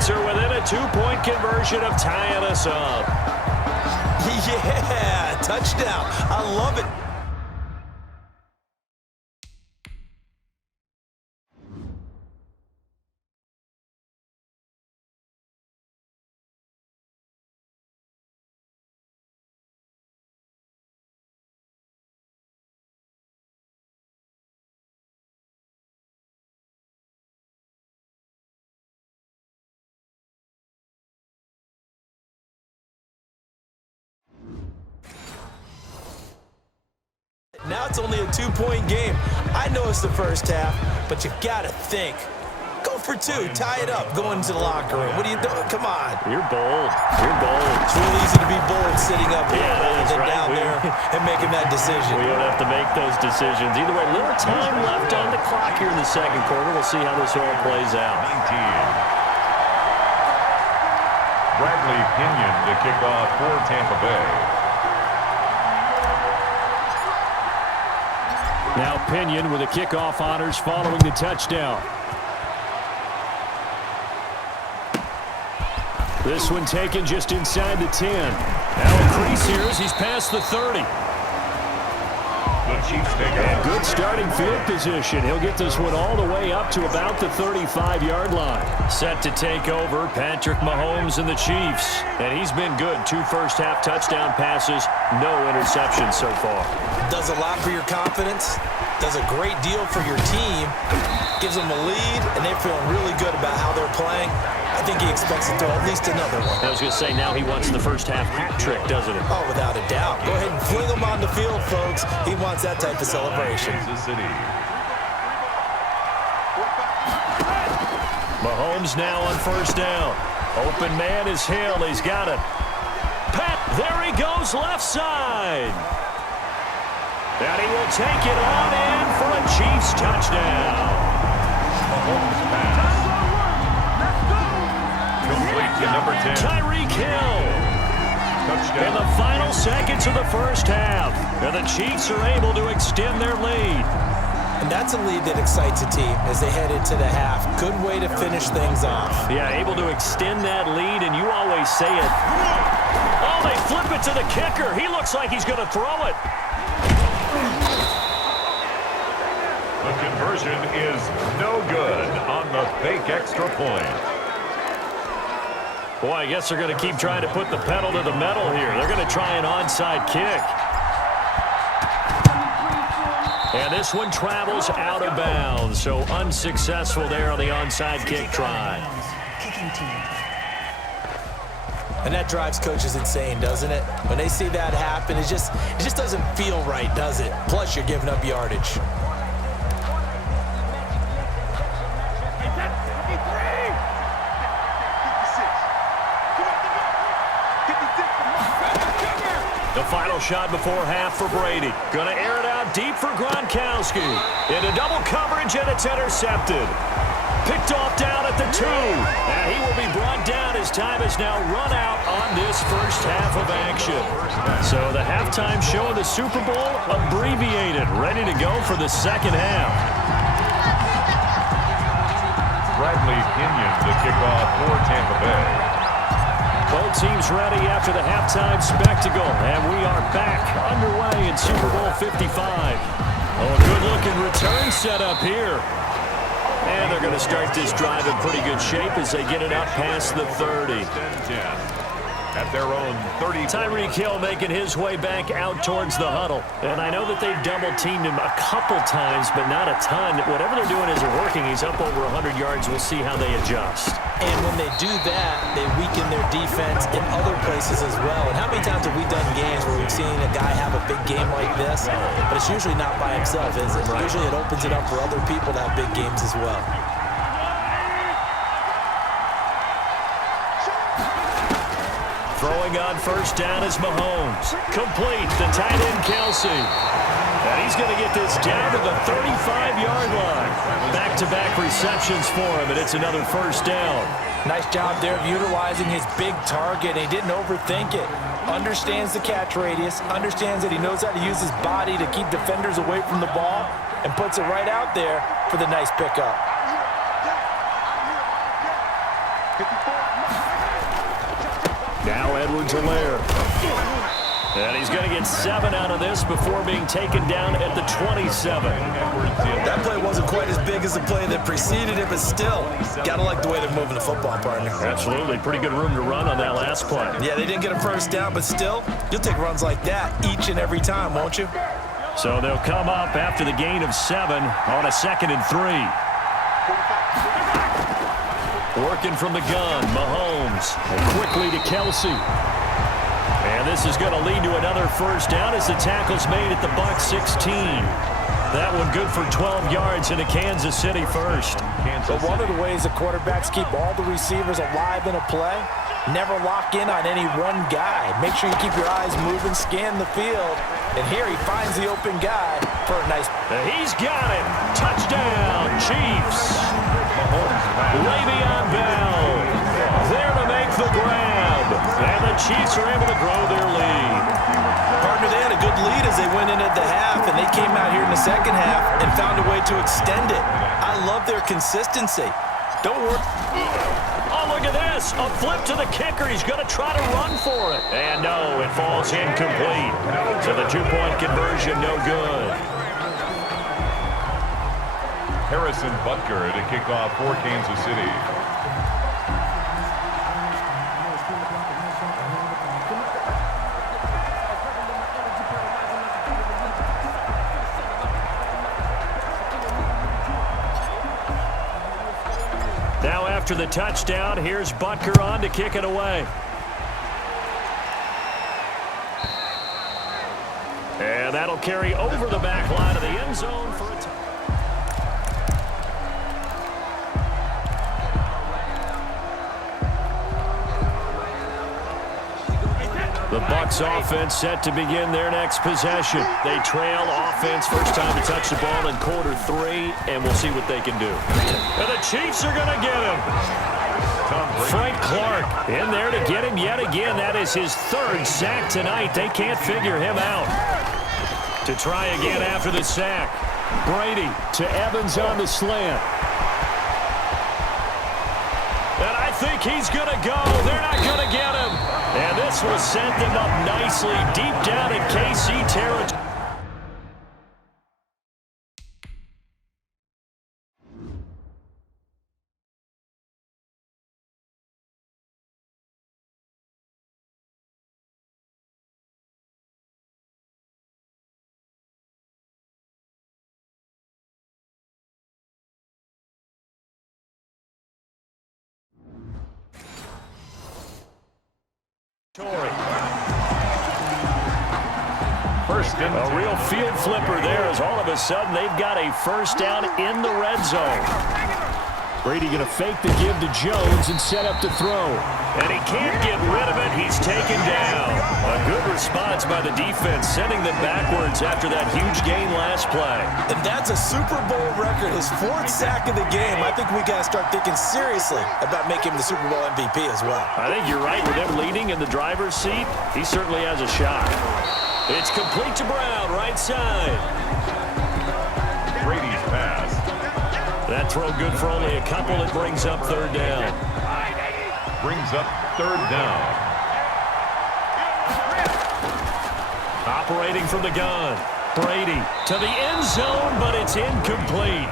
Saints are within a 2-point conversion of tying us up. Yeah, touchdown. I love it. Now it's only a 2-point game. I know it's the first half, but you got to think. Go for 2. Tie it up. Go into the locker room. What are you doing? Come on. You're bold. You're bold. It's real easy to be bold sitting up here rather than right. down there and making that decision. We don't have to make those decisions. Either way, little time left on the clock here in the second quarter. We'll see how this all plays out. 19. Bradley Pinion to kick off for Tampa Bay. Now Pinion with the kickoff honors following the touchdown. This one taken just inside the 10. Now a crease here as he's past the 30. The Chiefs take it. And good starting field position. He'll get this one all the way up to about the 35-yard line. Set to take over, Patrick Mahomes and the Chiefs. And he's been good. 2 first-half touchdown passes, no interceptions so far. Does a lot for your confidence. Does a great deal for your team. Gives them a lead, and they're feeling really good about how they're playing. I think he expects to throw at least another one. I was going to say, now he wants the first-half hat trick, doesn't he? Oh, without a doubt. Go ahead and fling him on the field, folks. He wants that type of celebration. Kansas City. Mahomes now on first down. Open man is Hill. He's got it. Pat, there he goes left side. And he will take it on in for a Chiefs touchdown. Mahomes pass. Complete to number 10. Tyreek Hill. Touchdown. In the final seconds of the first half. And the Chiefs are able to extend their lead. And that's a lead that excites a team as they head into the half. Good way to finish things off. Yeah, able to extend that lead, and you always say it. Oh, they flip it to the kicker. He looks like he's going to throw it. The conversion is no good on the fake extra point. Boy, I guess they're going to keep trying to put the pedal to the metal here. They're going to try an onside kick. And this one travels out of bounds, so unsuccessful there on the onside kick try. And that drives coaches insane, doesn't it? When they see that happen, it just doesn't feel right, does it? Plus, you're giving up yardage. The final shot before half for Brady. Gonna air it out deep for Gronkowski. Into double coverage, and it's intercepted. Picked off down at the 2. And he will be brought down as time is now run out on this first half of action. So the halftime show of the Super Bowl abbreviated. Ready to go for the second half. Bradley Pinion to kick off for Tampa Bay. Both teams ready after the halftime spectacle, and we are back underway in Super Bowl 55. Oh, a good-looking return set up here. And they're going to start this drive in pretty good shape as they get it up past the 30. At their own 30. Tyreek Hill making his way back out towards the huddle. And I know that they've double-teamed him a couple times, but not a ton. Whatever they're doing isn't working. He's up over 100 yards. We'll see how they adjust. And when they do that, they weaken their defense in other places as well. And how many times have we done games where we've seen a guy have a big game like this, but it's usually not by himself, is it? Right. Usually it opens it up for other people to have big games as well. Throwing on first down is Mahomes. Complete, the tight end Kelsey. And he's going to get this down to the 35-yard line. Back-to-back receptions for him, and it's another first down. Nice job there of utilizing his big target. He didn't overthink it. Understands the catch radius, understands that he knows how to use his body to keep defenders away from the ball, and puts it right out there for the nice pickup. 54. Now Edwards-Helaire. And he's going to get 7 out of this before being taken down at the 27. That play wasn't quite as big as the play that preceded it, but still, got to like the way they're moving the football, partner. Absolutely. Pretty good room to run on that last play. Yeah, they didn't get a first down, but still, you'll take runs like that each and every time, won't you? So they'll come up after the gain of 7 on a 2nd and 3. Working from the gun, Mahomes. And quickly to Kelsey. And this is going to lead to another first down as the tackle's made at the Bucs 16. That one good for 12 yards into Kansas City first. But one of the ways the quarterbacks keep all the receivers alive in a play, never lock in on any one guy. Make sure you keep your eyes moving, scan the field. And here he finds the open guy for a nice... He's got it. Touchdown, Chiefs. Le'Veon Bell there to make the grab. And the Chiefs are able to grow their lead. Partner, they had a good lead as they went in at the half, and they came out here in the second half and found a way to extend it. I love their consistency. Don't worry. Oh, look at this. A flip to the kicker. He's going to try to run for it. And no, it falls incomplete. So the 2-point conversion, no good. Harrison Butker to kick off for Kansas City. Now after the touchdown, here's Butker on to kick it away. And that'll carry over the back line of the end zone for a touchdown. The Bucs offense set to begin their next possession. They trail offense, first time to touch the ball in quarter 3, and we'll see what they can do. And the Chiefs are going to get him. Frank Clark in there to get him yet again. That is his 3rd sack tonight. They can't figure him out. To try again after the sack. Brady to Evans on the slant. And I think he's going to go. They're not going to get him. And this will set them up nicely deep down in KC territory. A real field flipper there as all of a sudden they've got a first down in the red zone. Brady going to fake the give to Jones and set up to throw. And he can't get rid of it. He's taken down. A good response by the defense, sending them backwards after that huge gain last play. And that's a Super Bowl record, his 4th sack of the game. I think we got to start thinking seriously about making him the Super Bowl MVP as well. I think you're right. With him leading in the driver's seat, he certainly has a shot. It's complete to Brown, right side. Brady's pass. That throw good for only a couple. It brings up 3rd down. Brings up 3rd down. Operating from the gun. Brady to the end zone, but it's incomplete.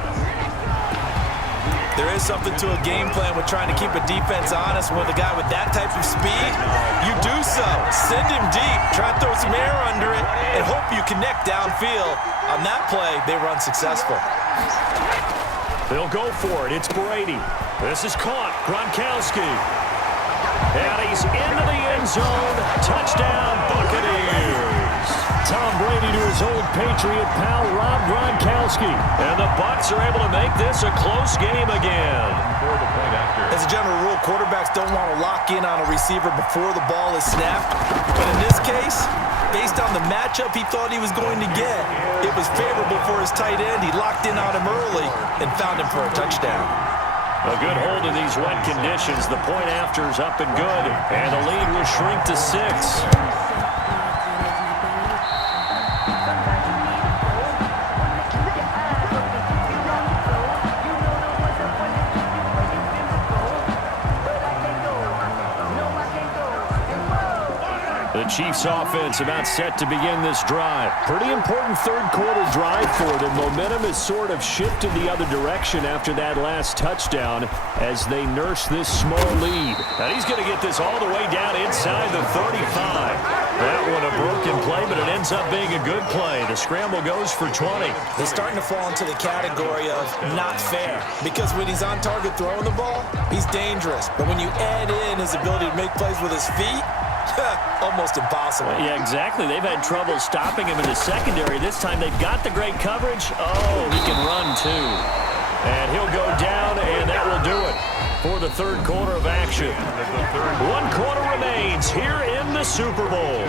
There is something to a game plan with trying to keep a defense honest. With a guy with that type of speed, you do so. Send him deep, try to throw some air under it, and hope you connect downfield. On that play, they run successful. They'll go for it. It's Brady. This is caught. Gronkowski. And he's into the end zone. Touchdown, Buccaneers. Tom Brady to his old Patriot pal, Rob Gronkowski. And the Bucs are able to make this a close game again. As a general rule, quarterbacks don't want to lock in on a receiver before the ball is snapped. But in this case, based on the matchup he thought he was going to get, it was favorable for his tight end. He locked in on him early and found him for a touchdown. A good hold in these wet conditions. The point after is up and good. And the lead will shrink to 6. The Chiefs offense about set to begin this drive. Pretty important third quarter drive for them. Momentum has sort of shifted the other direction after that last touchdown as they nurse this small lead. And he's going to get this all the way down inside the 35. That one a broken play, but it ends up being a good play. The scramble goes for 20. He's starting to fall into the category of not fair because when he's on target throwing the ball, he's dangerous. But when you add in his ability to make plays with his feet, almost impossible. Yeah, exactly. They've had trouble stopping him in the secondary. This time they've got the great coverage. Oh, he can run too. And he'll go down, and that will do it for the third quarter of action. 1 quarter remains here in the Super Bowl.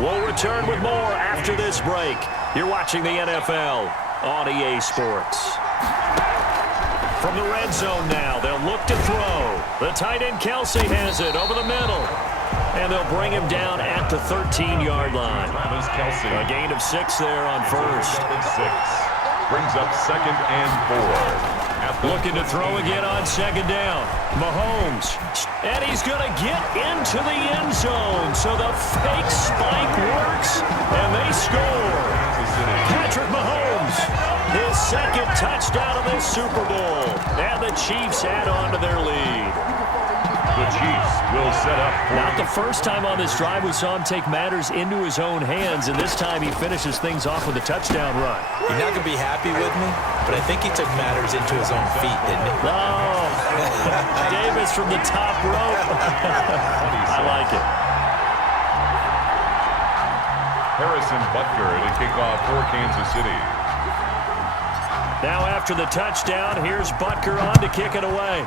We'll return with more after this break. You're watching the NFL on EA Sports. From the red zone now, they'll look to throw. The tight end Kelsey has it over the middle. And they'll bring him down at the 13-yard line. Kelsey. A gain of 6 there on first. 6. Brings up 2nd and 4. Looking to throw again on 2nd down. Mahomes. And he's going to get into the end zone. So the fake spike works, and they score. Patrick Mahomes, his 2nd touchdown of this Super Bowl. And the Chiefs add on to their lead. The Chiefs will set up. Not the first time on this drive we saw him take matters into his own hands, and this time he finishes things off with a touchdown run. You're not going to be happy with me, but I think he took matters into his own feet, didn't he? Oh, Davis from the top rope. I like it. Harrison Butker to kick off for Kansas City. Now after the touchdown, here's Butker on to kick it away.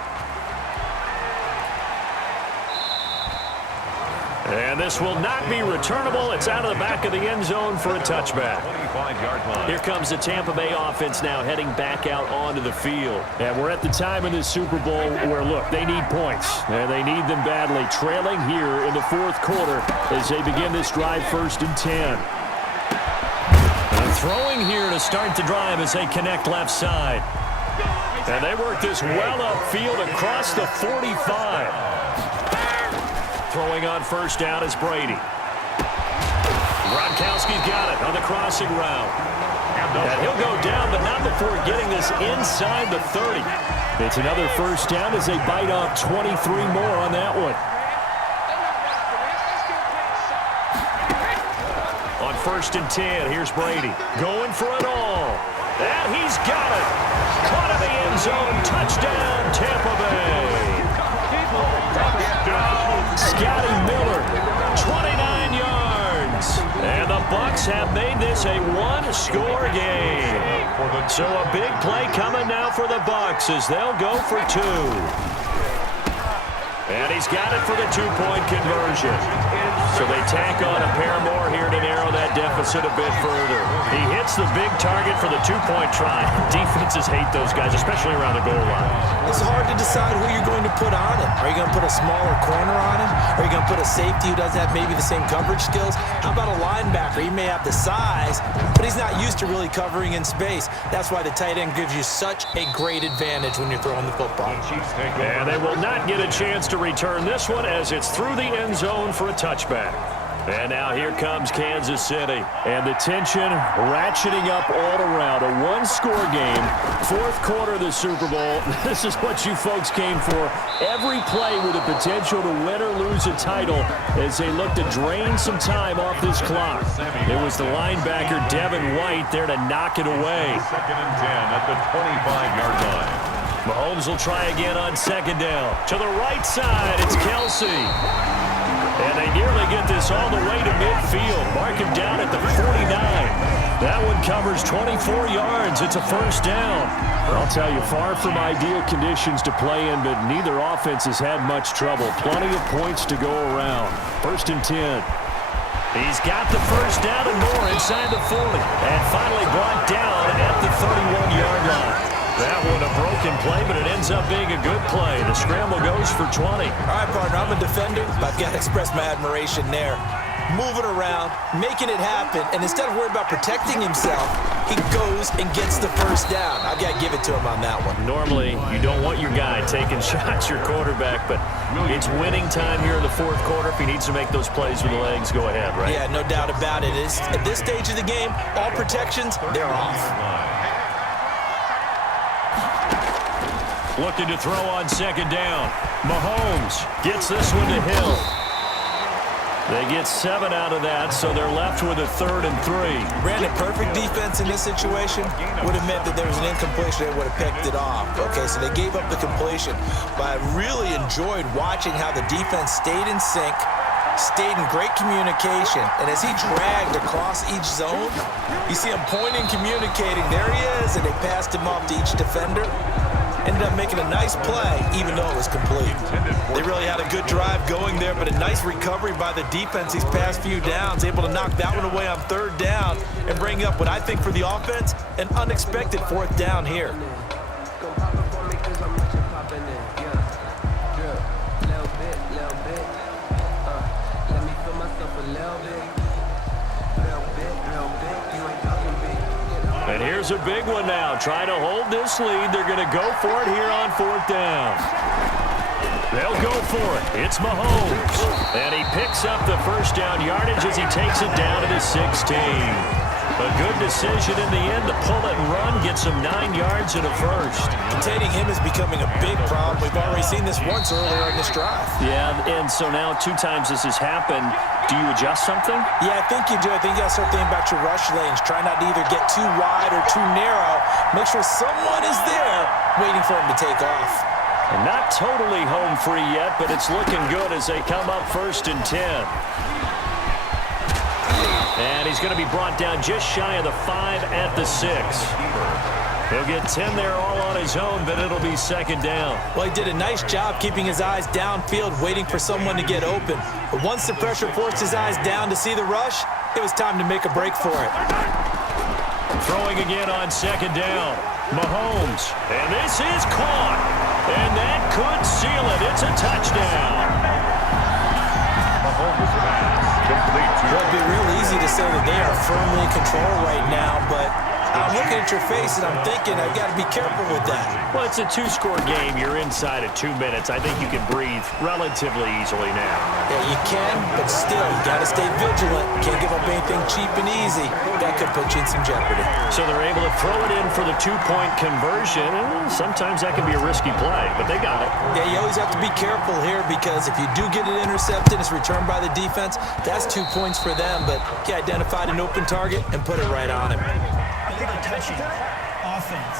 And this will not be returnable. It's out of the back of the end zone for a touchback. 25-yard line. Here comes the Tampa Bay offense now heading back out onto the field. And we're at the time in this Super Bowl where, look, they need points. And they need them badly. Trailing here in the 4th quarter as they begin this drive 1st and 10. And throwing here to start the drive as they connect left side. And they work this well upfield across the 45. Throwing on 1st down is Brady. Gronkowski's got it on the crossing route. And he'll go down, but not before getting this inside the 30. It's another 1st down as they bite off 23 more on that one. On 1st and 10, here's Brady. Going for it all. And he's got it. Caught in the end zone. Touchdown, Tampa Bay. Scotty Miller, 29 yards. And the Bucs have made this a 1-score game. So a big play coming now for the Bucs as they'll go for 2. And he's got it for the 2-point conversion. So they tack on a pair more here to narrow that deficit a bit further. He hits the big target for the 2-point try. Defenses hate those guys, especially around the goal line. It's hard to decide who you're going to put on him. Are you going to put a smaller corner on him? Are you going to put a safety who doesn't have maybe the same coverage skills? How about a linebacker? He may have the size, but he's not used to really covering in space. That's why the tight end gives you such a great advantage when you're throwing the football. And they will not get a chance to return this one as it's through the end zone for a touchback. And now here comes Kansas City. And the tension ratcheting up all around. A 1-score game. 4th quarter of the Super Bowl. This is what you folks came for. Every play with the potential to win or lose a title as they look to drain some time off this clock. It was the linebacker Devin White there to knock it away. 2nd and 10 at the 25-yard line. Mahomes will try again on 2nd down. To the right side, it's Kelsey. And they nearly get this all the way to midfield. Mark him down at the 49. That one covers 24 yards. It's a 1st down. I'll tell you, far from ideal conditions to play in, but neither offense has had much trouble. Plenty of points to go around. 1st and 10. He's got the 1st down and more inside the 40. And finally brought down at the 31-yard line. That one a broken play, but it ends up being a good play. The scramble goes for 20. All right, partner, I'm a defender, but I've got to express my admiration there. moving around, making it happen, and instead of worrying about protecting himself, he goes and gets the first down. I've got to give it to him on that one. Normally, you don't want your guy taking shots, your quarterback, but it's winning time here in the fourth quarter. If he needs to make those plays with the legs, go ahead, right? Yeah, no doubt about it. At this stage of the game, all protections, they're off. Looking to throw on second down. Mahomes gets this one to Hill. They get 7 out of that, so they're left with a 3rd and 3. Brandon, perfect defense in this situation would have meant that there was an incompletion. They would have picked it off. Okay, so they gave up the completion. But I really enjoyed watching how the defense stayed in sync, stayed in great communication, and as he dragged across each zone, you see him pointing, communicating. There he is, and they passed him off to each defender. Ended up making a nice play, even though it was complete. They really had a good drive going there, but a nice recovery by the defense these past few downs, able to knock that one away on 3rd down and bring up what I think for the offense, an unexpected 4th down here. And here's a big one now. Trying to hold this lead. They're going to go for it here on 4th down. They'll go for it. It's Mahomes. And he picks up the first down yardage as he takes it down to the 16. A good decision in the end to pull it and run, get some 9 yards and a first. Containing him is becoming a big problem. We've already seen this once earlier in this drive. Yeah, and so now 2 times this has happened. Do you adjust something? Yeah, I think you do. I think you got to start thinking about your rush lanes. Try not to either get too wide or too narrow. Make sure someone is there waiting for him to take off. And not totally home free yet, but it's looking good as they come up 1st and 10. And he's going to be brought down just shy of the 5 at the 6. He'll get 10 there all on his own, but it'll be 2nd down. Well, he did a nice job keeping his eyes downfield, waiting for someone to get open. But once the pressure forced his eyes down to see the rush, it was time to make a break for it. Throwing again on 2nd down. Mahomes. And this is caught. And that could seal it. It's a touchdown. Mahomes pass complete. Well, it'd be real easy to say that they are firmly in control right now, but I'm looking at your face and I'm thinking I've got to be careful with that. Well, it's a 2-score game. You're inside of 2 minutes. I think you can breathe relatively easily now. Yeah, you can, but still, you got to stay vigilant. Can't give up anything cheap and easy. That could put you in some jeopardy. So they're able to throw it in for the 2-point conversion. Sometimes that can be a risky play, but they got it. Yeah, you always have to be careful here because if you do get it intercepted, it's returned by the defense. That's 2 points for them, but he identified an open target and put it right on him. Offense.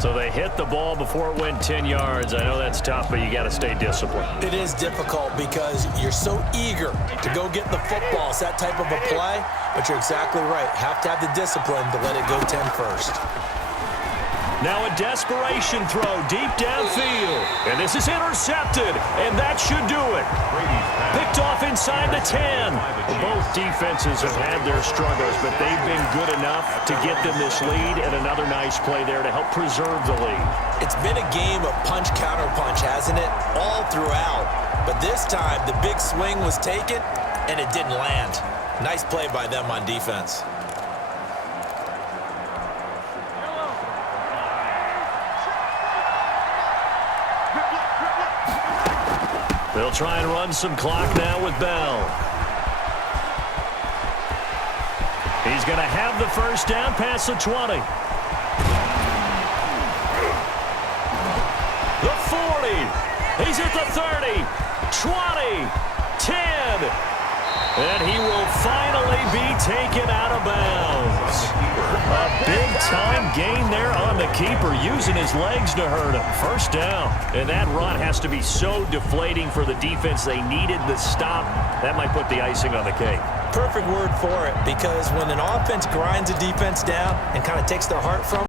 So they hit the ball before it went 10 yards. I know that's tough, but you got to stay disciplined. It is difficult because you're so eager to go get the football. It's that type of a play, but you're exactly right. Have to have the discipline to let it go 10 first. Now a desperation throw deep downfield. And this is intercepted, and that should do it. Picked off inside the 10. Both defenses have had their struggles, but they've been good enough to get them this lead, and another nice play there to help preserve the lead. It's been a game of punch-counter-punch, hasn't it? All throughout. But this time, the big swing was taken, and it didn't land. Nice play by them on defense. They'll try and run some clock now with Bell. He's going to have the first down past the 20. The 40. He's at the 30. 20. 10. And he will finally be taken out of bounds. A big-time gain there on the keeper, using his legs to hurt him. First down. And that run has to be so deflating for the defense. They needed the stop. That might put the icing on the cake. Perfect word for it, because when an offense grinds a defense down and kind of takes their heart from